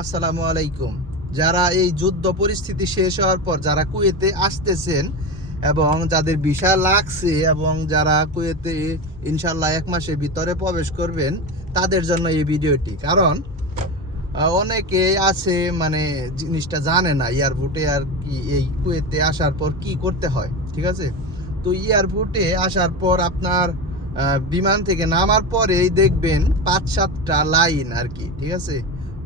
আসসালামু আলাইকুম। যারা এই যুদ্ধ পরিস্থিতি শেষ হওয়ার পর যারা কুয়েতে আসতেছেন এবং যাদের ভিসা লাগছে এবং যারা কুয়েতে ইনশাল্লাহ 1 মাসের ভিতরে প্রবেশ করবেন, তাদের জন্য এই ভিডিওটি। কারণ অনেকে আছে মানে জিনিসটা জানে না এয়ারপোর্টে আর কি এই কুয়েতে আসার পর কি করতে হয়, ঠিক আছে? তো এয়ারপোর্টে আসার পর আপনার বিমান থেকে নামার পরেই দেখবেন 5-7টা লাইন আর কি, ঠিক আছে?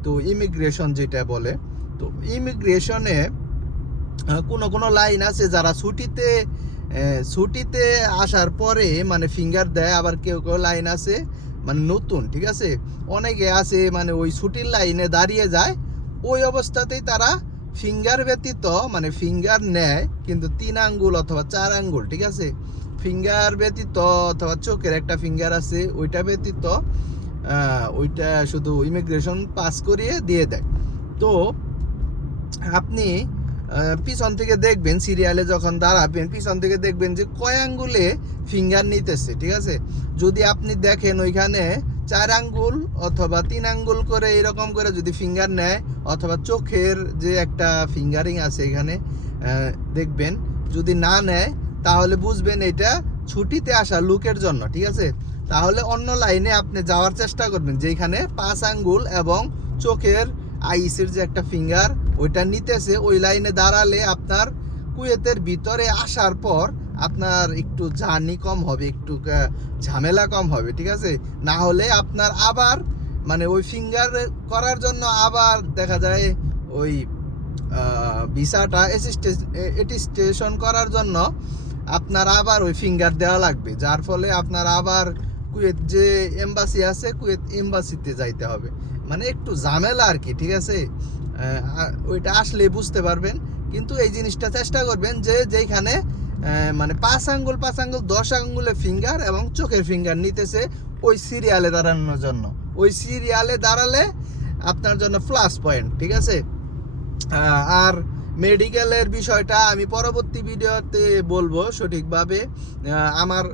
তো ইমিগ্রেশন যেটা বলে, তো ইমিগ্রেশনে কোনো লাইন আছে যারা ছুটিতে আসার পরে মানে ফিঙ্গার দেয়, আবার কেউ লাইন আছে মানে নতুন, ঠিক আছে? অনেকে আছে মানে ওই ছুটির লাইনে দাঁড়িয়ে যায়, ওই অবস্থাতেই তারা ফিঙ্গার ব্যতীত মানে ফিঙ্গার নেয় কিন্তু 3 আঙ্গুল অথবা 4 আঙ্গুল, ঠিক আছে? ফিঙ্গার ব্যতীত অথবা চোখের একটা ফিঙ্গার আছে ওইটা ব্যতীত ওইটা শুধু ইমিগ্রেশন পাস করিয়ে দিয়ে দেয়। তো আপনি পিছন থেকে দেখবেন, সিরিয়ালে যখন দাঁড়াবেন পিছন থেকে দেখবেন যে কয় আঙ্গুলে ফিঙ্গার নিতেছে, ঠিক আছে? যদি আপনি দেখেন ওইখানে 4 আঙ্গুল অথবা 3 আঙ্গুল করে এরকম করে যদি ফিঙ্গার নেয়, অথবা চোখের যে একটা ফিঙ্গারিং আছে এখানে দেখবেন, যদি না নেয় তাহলে বুঝবেন এটা ছুটিতে আসা লোকের জন্য, ঠিক আছে? তাহলে অন্য লাইনে আপনি যাওয়ার চেষ্টা করবেন যেখানে 5 আঙ্গুল এবং চোখের আইসের যে একটা ফিঙ্গার ওইটা নিতেছে, ওই লাইনে দাঁড়ালে আপনার কুয়েতের ভিতরে আসার পর আপনার একটু জার্নি কম হবে, একটু ঝামেলা কম হবে, ঠিক আছে? না হলে আপনার আবার মানে ওই ফিঙ্গার করার জন্য আবার দেখা যায় ওই ভিসাটা অ্যাটেস্টেশন করার জন্য আপনার আবার ওই ফিঙ্গার দেওয়া লাগবে, যার ফলে আপনার আবার কুয়েত যে এম্বাসি আছে কুয়েত এম্বাসিতে যাইতে হবে, মানে একটু ঝামেলা আর কি, ঠিক আছে? ওইটা আসলে বুঝতে পারবেন। কিন্তু এই জিনিসটা চেষ্টা করবেন যে যেখানে মানে 5 আঙ্গুল 10 আঙ্গুলে ফিঙ্গার এবং চোখের ফিঙ্গার নিতেছে ওই সিরিয়ালে দাঁড়ানোর জন্য, ওই সিরিয়ালে দাঁড়ালে আপনার জন্য প্লাস পয়েন্ট, ঠিক আছে? আর মেডিকেলের বিষয়টা আমি পরবর্তী ভিডিওতে বলবো সঠিকভাবে। আমার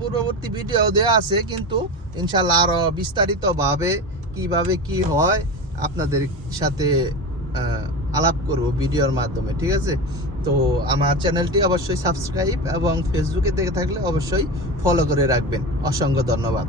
পূর্ববর্তী ভিডিও দেওয়া আছে, কিন্তু ইনশাল্লাহ আরও বিস্তারিতভাবে কিভাবে কি হয় আপনাদের সাথে আলাপ করব ভিডিওর মাধ্যমে, ঠিক আছে? তো আমার চ্যানেলটি অবশ্যই সাবস্ক্রাইব এবং ফেসবুকে দেখে থাকলে অবশ্যই ফলো করে রাখবেন। অসংখ্য ধন্যবাদ।